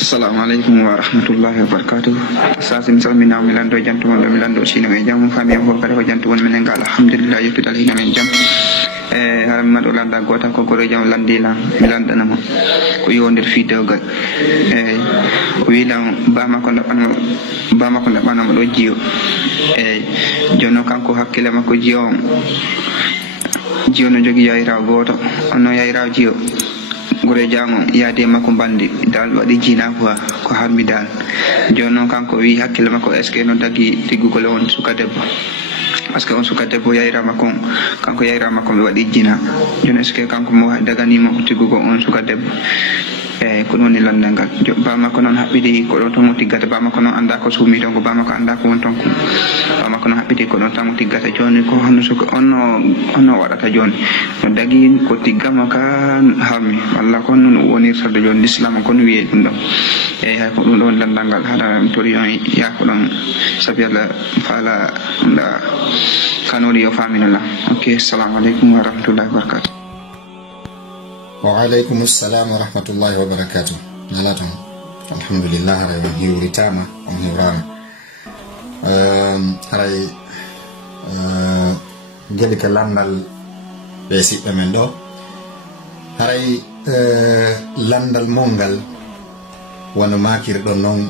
Assalamu alaikum wa rahmatullahi wa barakatuh. Sasim salmina milando jantu mo milando sino e jam fami ko kala ko jantu won menen gal alhamdulillah yufidal hina men jam haram do landa gota ko goro jam landila milanda nama ko yondir fi dewgal o wilam bama ko ndabano do jiyo jonno kanko hakkile makko jiyo no jogi yayra goto onno yayra jiyo gure jango yaade makko bandi dal wadi jina ko harmi dal jonno kanko wi hakkile makko est ce no dagi tigugol on suka debbo parce que on suka debbo yayra makko kanko yayra makko be wadi jina jonno est ce kanko mo dagani mo tigugo on suka debbo ko non ni landangal ba makko non habbidi ko don to mo tiggata ba makko non anda ko sumi don ko ba makko anda ko won ton ko ba makko non habbidi ko don tan mo tiggata joni ko hanno suka onno wadata joni no dagi ko tiggama kan harmi walla ko non woni sarde joni islam ko no wiye dum hay ko don landangal hada tori on ya ko don sabiyalla fala nda kanori yo famina la okay assalamu alaikum wa rahmatullahi wa barakatuh. وعليكم السلام ورحمة الله وبركاته. نلاتهم الحمد لله على يوريتاما ومهورانا على جلك لاندال بيسيب من دو على لاندال مونغال ونماكير دو نون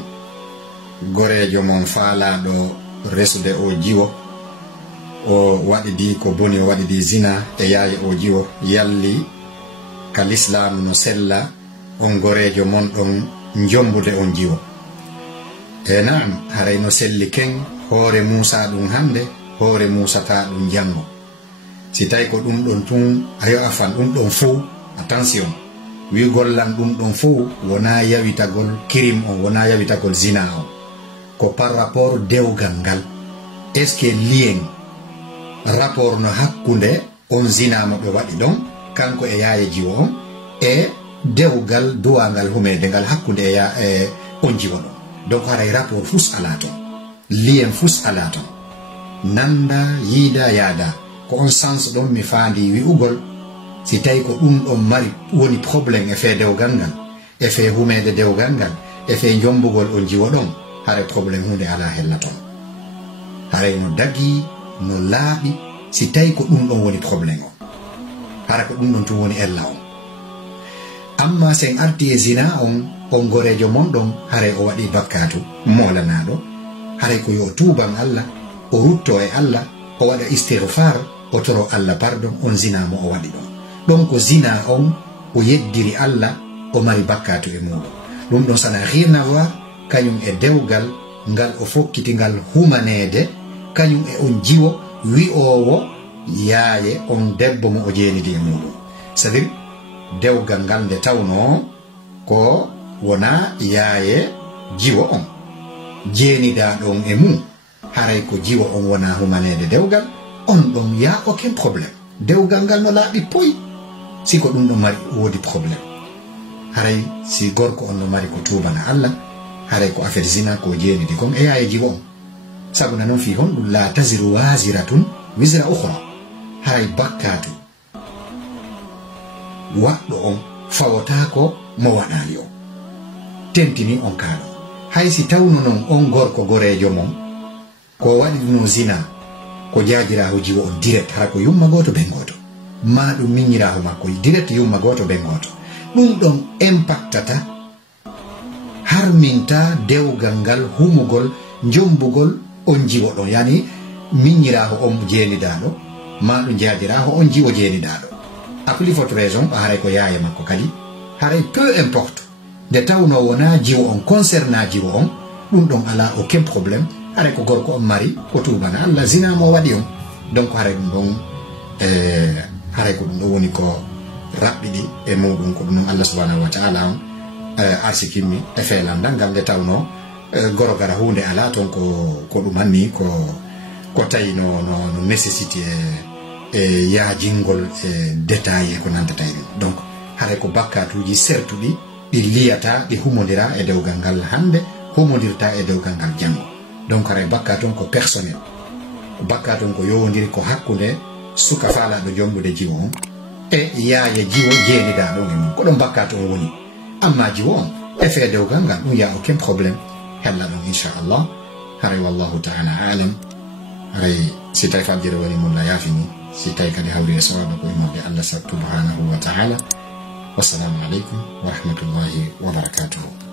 غوري جومون فالا دو رسد او جيو o wadi di ko boni wadi di zina e yaye o jiwo yalli kal islam no sella on gorejo mon don njombude on jiwo enam haray no selli ken hoore Musa dum hande hoore Musa ta dum jango si tay ko dum don tun ayo afan dum don fu attention wi gollan dum don fu wona yawitagol kirim on wona yawitagol zina on ko par rapport dewgal ngal est ce que lien rapport no hakkunde on zina mo be wadi don kanko e yaaye jiwo on e dewgal duwangal humede ngal hakkunde e on jiwo don donc haray rapport fus alato lien fus alato nanda yida yada ko on sens don mi faandi wi ugol si tay ko dum don mari woni problème e fe dewgal ngal e fe humede dewgal ngal e fe jombugol on jiwo don haray problème hunde ala hellaton haray no dagi no laabi si tay ko dum don woni problème o hara ko dum don to woni ella on amma sen arti e zina on gorejo mon don hare o wadi bakkatu molanado hare ko yo tuban Allah o rutto e Allah o wada istighfar o toro Allah pardon on zina mo o wadi don ko zina on o yeddiri Allah o mari bakkatu e mudo dum don sana rien à voir kanyum e dewgal ngal o fokkiti ngal humanede kanyum e on jiwo wi owo yaaye on debbo mo o jeenidi e muɗum c'est-à-dire dewgal ngal nde tawno ko wona yaaye jiwo on jeenida ɗon e mum haray ko jiwo on wona humanede dewgal on ɗon ya aucun problème dewgal ngal no laaɓi poy si ko ɗum ɗo mari woodi probléme haray si gorko on no mari ko tubana Allah haray ko affaire zina ko jeenidi kon e yaaye jiwo on sabu nanon fi hon ɗum la taziru waziratun wisra ukhra haray bakkatu waɗɗo on fawata ko mo waɗali o tentini on kaɗo hay si tawno non on gorko gorejo mon ko waɗi no zina ko jajiraho jiwo on direct hara ko yumma goto ben goto ma ɗum miñiraho makko direct yumma goto ben goto ɗum ɗon impactata harminta dewgal ngal humugol jombugol on jiwo ɗon yani miñiraho on jeenidaɗo ma ɗum jajiraho on jiwo jeenidaɗo a plus forte raison ɓa haray ko yaye makko kadi haray peu importe nde tawno wona jiwo on concerna jiwo on ɗum ɗon ala aucun probléme haray ko gorko on mari ko tubana Allah zina mo waɗi on donc haray ɗum ɗon haray ko ɗum ɗo woni ko raɓɓiɗi e muɗum ko ɗum ɗon Allah subhanahu wa ta'ala on arsikimmi e felandal ngam nde tawno goro gara hunde ala ton ko ɗum anni ko tawi no nécessité e yaajingol e détail ko nantata e ɗum donc haray ko bakkatuji sertuɗi ɗi liyata ɗi humodira e dewgal ngal hande humodirta e dewgal ngal jango donc haray bakkaton ko personnel bakkaton ko yowodiri ko hakkude suka faalaɗo jombude jiwo on e yaaye jiwo jeenidaɗo e mum ko ɗon bakkaton woni amma jiwo on effet dew ga ngam ya aucun problème hella ɗum inchallah haray wallahu taala alam haray si tawi fajjere woni mulla yaafini si tawi kadi hawri e sawaɓe ko imorde allah subhanahu wa taala wassalamu aleykum wa rahmatullahi wa barakatuhu